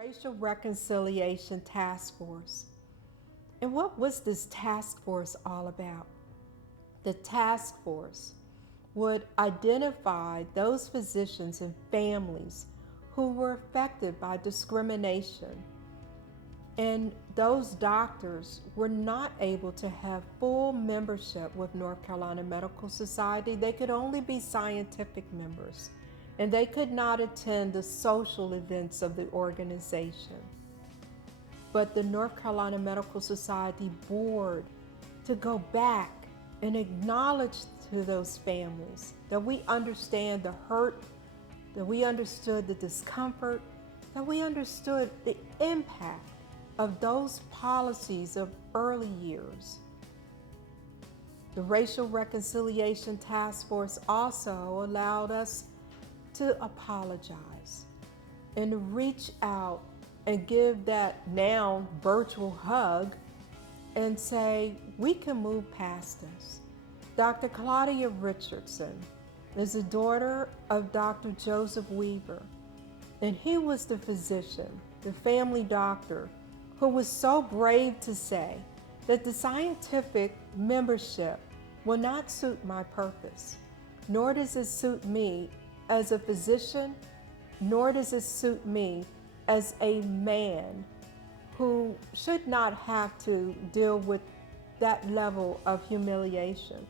Racial Reconciliation Task Force. And what was this task force all about? The task force would identify those physicians and families who were affected by discrimination. And those doctors were not able to have full membership with North Carolina Medical Society. They could only be scientific members, and they could not attend the social events of the organization. But the North Carolina Medical Society board to go back and acknowledge to those families that we understand the hurt, that we understood the discomfort, that we understood the impact of those policies of early years. The Racial Reconciliation Task Force also allowed us to apologize and to reach out and give that now virtual hug and say, we can move past this. Dr. Claudia Richardson is the daughter of Dr. Joseph Weaver, and he was the physician, the family doctor, who was so brave to say that the scientific membership will not suit my purpose, nor does it suit me as a physician, nor does it suit me as a man who should not have to deal with that level of humiliation.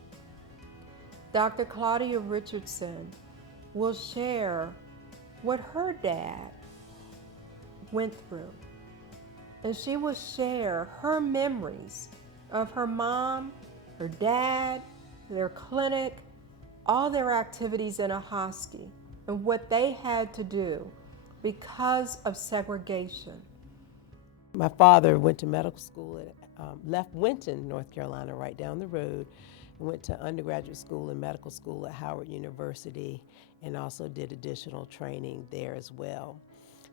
Dr. Claudia Richardson will share what her dad went through. And she will share her memories of her mom, her dad, their clinic, all their activities in Ahoskie, and what they had to do because of segregation. My father went to medical school at left Winton, North Carolina, right down the road, and went to undergraduate school and medical school at Howard University, and also did additional training there as well.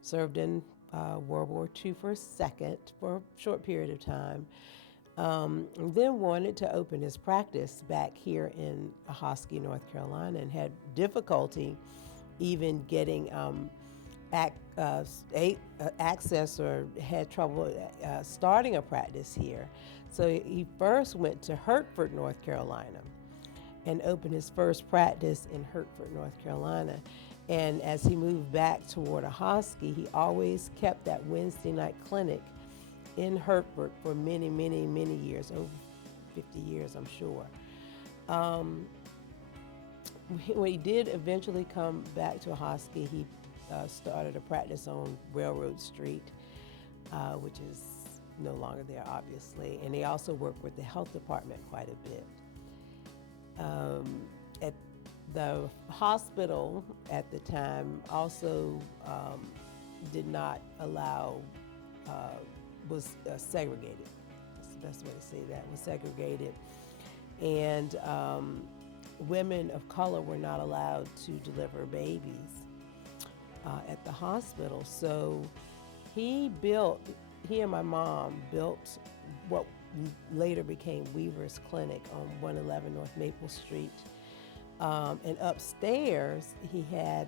Served in World War II for a second, for a short period of time, and then wanted to open his practice back here in Ahoskie, North Carolina, and had difficulty even getting access, or had trouble starting a practice here. So he first went to Hertford, North Carolina, and opened his first practice in Hertford, North Carolina. And as he moved back toward Ahoskie, he always kept that Wednesday night clinic in Hertford for many, many, many years, over 50 years, I'm sure. When he did eventually come back to Ahoskie, he started a practice on Railroad Street, which is no longer there, obviously. And he also worked with the health department quite a bit. At the hospital at the time also did not allow, was segregated. That's the best way to say that, was segregated. And women of color were not allowed to deliver babies at the hospital. So he and my mom built what later became Weaver's Clinic on 111 North Maple Street. And upstairs, he had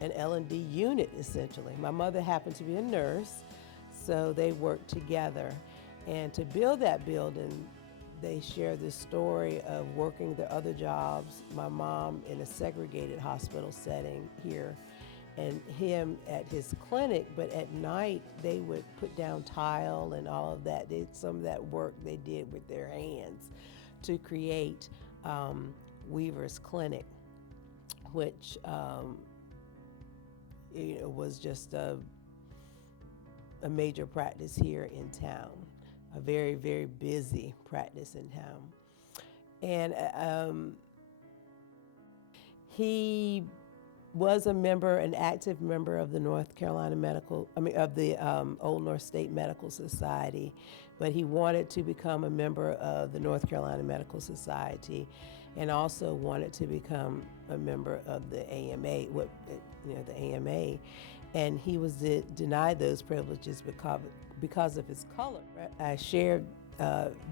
an L&D unit, essentially. My mother happened to be a nurse, so they worked together. And to build that building, they share this story of working their other jobs, my mom in a segregated hospital setting here, and him at his clinic, but at night they would put down tile and all of that. Some of that work they did with their hands to create Weaver's Clinic, which was just a major practice here in town, a very, very busy practice in town. And he was a member, an active member of the North Carolina of the Old North State Medical Society, but he wanted to become a member of the North Carolina Medical Society, and also wanted to become a member of the AMA, the AMA, and he was denied those privileges because of his color. I shared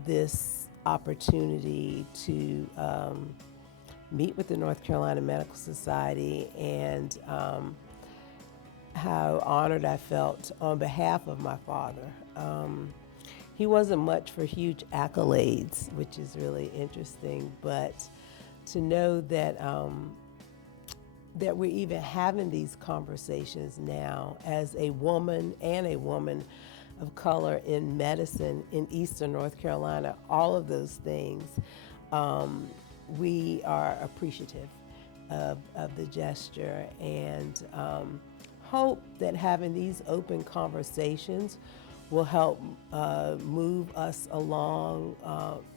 this opportunity to meet with the North Carolina Medical Society and how honored I felt on behalf of my father. He wasn't much for huge accolades, which is really interesting, but to know that that we're even having these conversations now as a woman and a woman of color in medicine in Eastern North Carolina, all of those things, we are appreciative of the gesture and hope that having these open conversations will help move us along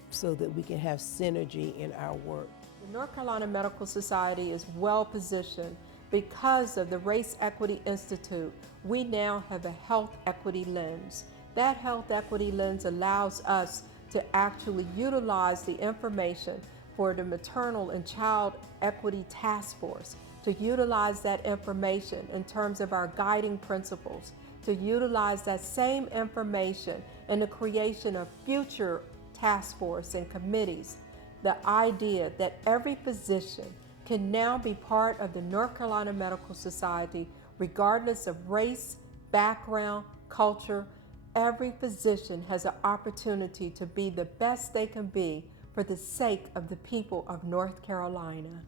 so that we can have synergy in our work. The North Carolina Medical Society is well positioned because of the Race Equity Institute. We now have a health equity lens. That health equity lens allows us to actually utilize the information for the Maternal and Child Equity Task Force, to utilize that information in terms of our guiding principles, to utilize that same information in the creation of future task force and committees. The idea that every physician can now be part of the North Carolina Medical Society, regardless of race, background, culture. Every physician has an opportunity to be the best they can be for the sake of the people of North Carolina.